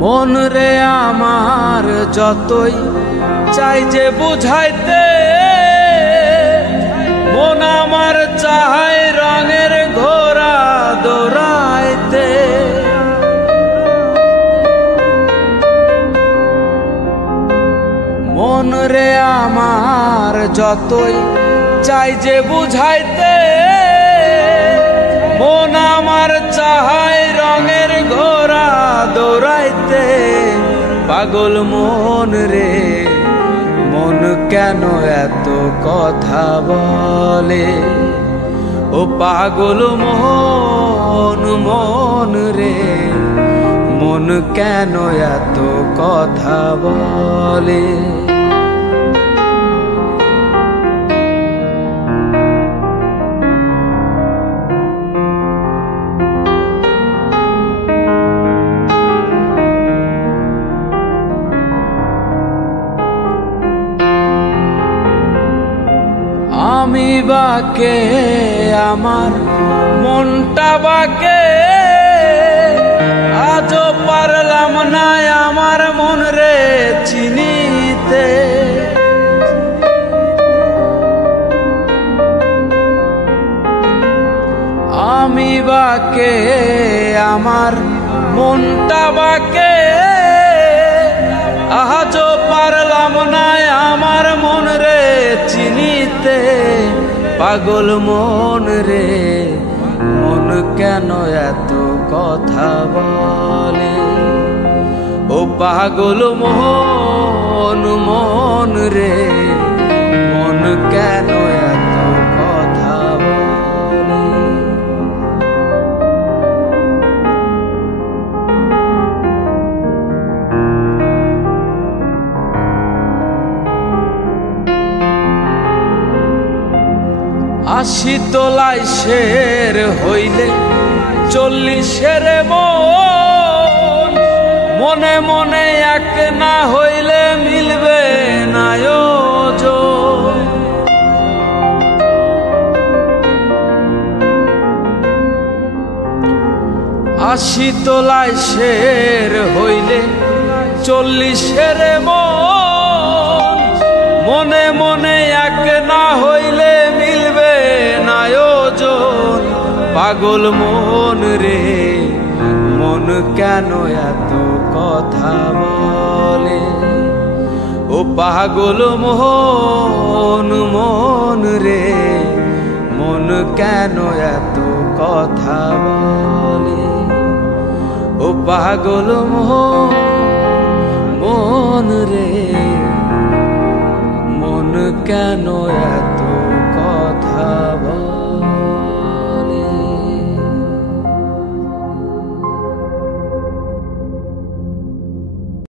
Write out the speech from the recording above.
মন রে আমার যতই চাই যে বুঝাইতে, মন আমার চায় রঙের ঘোড়া দৌড়াইতে। মন রে আমার যতই চাই যে বুঝাইতে, মন আমার চায় রঙের ঘোড়া দৌড়াইতে। পাগল মন রে মন কেন এত কথা বলে, ও পাগল মন মন রে মন কেন এত কথা বলে। আমি বাকে আমার মনটা বাকে, আজও পারলাম না আমার মন রে চিনিতে। আমি বাকে আমার মনটা বাকে, আজও পারলাম না আমার মন রে চিনিতে। পাগল মন রে মন কেন এত কথা বলে, ও পাগল মন মন রে মন কেন এত কথা বলে। আশি তোলাই শের হইলে 40-এর মন, মনে মনে এক না হইলে মিলবে না ওজন। আশি তোলাই শের হইলে 40-এর মন, মনে মনে এক না হইলে মিলবে না ওজন। পাগল মন রে মন কেন এত কথা বলে, ও পাগল মন মন রে মন কেন এত কথা বলে, ও পাগল মন রে মন কেন এত